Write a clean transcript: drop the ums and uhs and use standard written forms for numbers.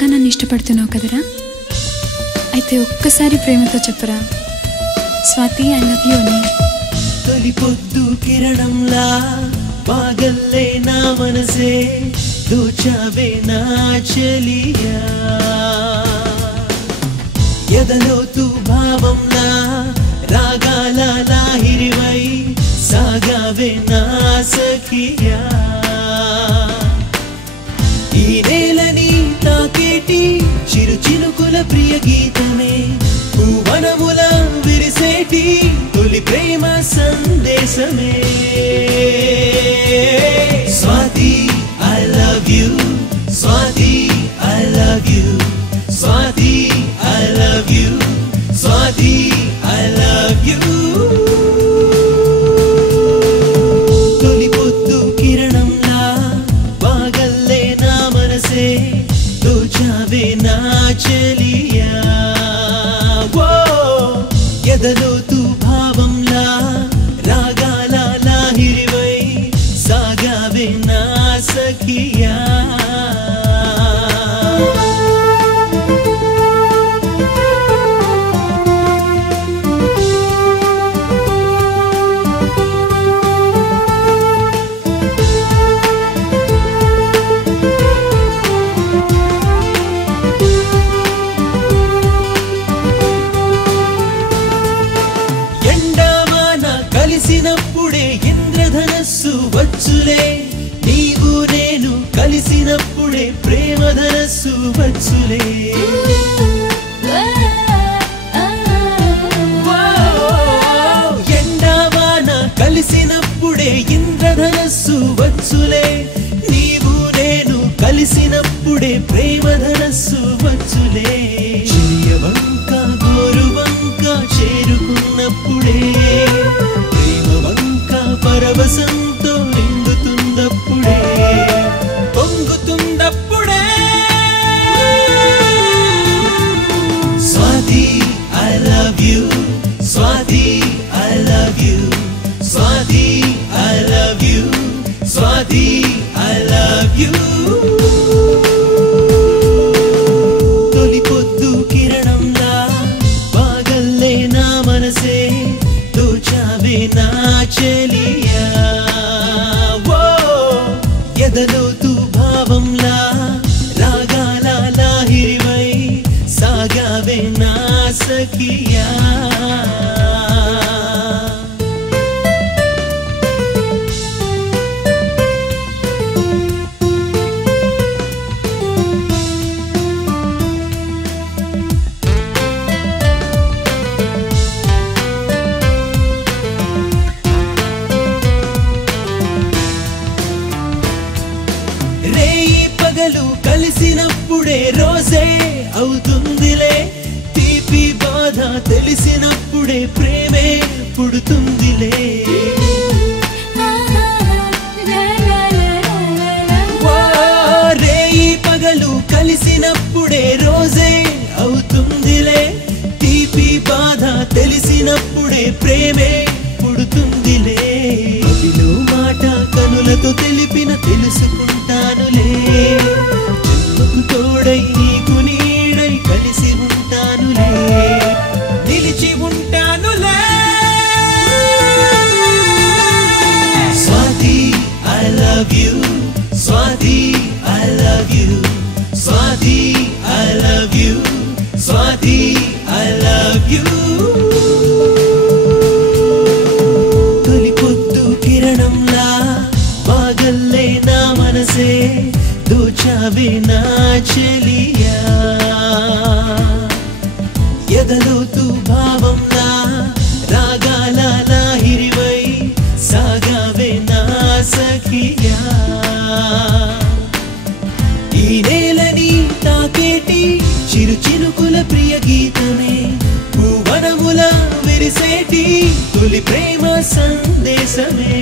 నిజంగా నన్ను ఇష్టపడుతున్నావు కదరా? అయితే ఒక్కసారి ప్రేమతో చెప్పరా, స్వాతి ఐ లవ్ యూ అని. తొలి పొద్దు కిరణంలా పాగల్లే నా మనసే దోచావే నా చెలియా, ఎదలోతు భావంలా రాగాల లాహిరివై సాగావే నా సఖియా. ఈ నేలని తాకేటి చిరు చినుకుల ప్రియ గీతమే, భువనముల విరిసేటి తొలి ప్రేమ సందేశమే. Swathi I love you, Swathi I love you, Swathi I love you, Swathi I love you. తొలి పొద్దు కిరణంలా పాగల్లే నా మనసే దోచావే నా చెలియా, ఎదలోతు భావంలా రాగాల లాహిరివై సాగావే నా సఖియా. కలిసినప్పుడే ఇంద్రధనస్సు వచ్చులే, నీవు నేను కలిసినప్పుడే ప్రేమధనస్సు వచ్చులే. ఎండావాన కలిసినప్పుడే ఇంద్రధనస్సు వచ్చులే, నీవు నేను కలిసినప్పుడే ప్రేమధనస్సు వచ్చులే. చేయవంక గోరువంక చేరుకున్నప్పుడే పరవశంతో నిండుతుందప్పుడే పొంగుతుందప్పుడే. Swathi I love you, Swathi I love you, Swathi I love you, Swathi I love you. తొలి పొద్దు కిరణంలా పాగల్లే నా మనసే దోచావే నా చెలియా, ఎదలోతు భావంలా రాగాల లాహిరివై సాగావే నా సఖియా. పగలు కలిసినప్పుడే రోజే అవుతుందిలే, తీపి బాధ తెలిసినప్పుడే ప్రేమే పుడుతుందిలే. రేయి పగలు కలిసినప్పుడే రోజే అవుతుందిలే, తీపి బాధ తెలిసినప్పుడే ప్రేమే పుడుతుందిలే. అదిలో మాట కనులతో తెలిపిన తెలుసుకుంటానులే, జన్మకు తోడై నీకు నీడై కలిసి ఉంటానులే, నిలిచి ఉంటానులే. Swathi I love you, Swathi I love you, Swathi I love you, Swathi I love you. తొలి పొద్దు కిరణంలా పాగల్లే నా మనసే దోచావే నా చెలియా, ఎదలోతు భావంలా రాగాల లాహిరివై సాగావే నా సఖియా. ఈ నేలని తాకేటి చిరు చినుకుల ప్రియ గీతమే, భువనముల విరిసేటి తొలి ప్రేమ సందేశమే.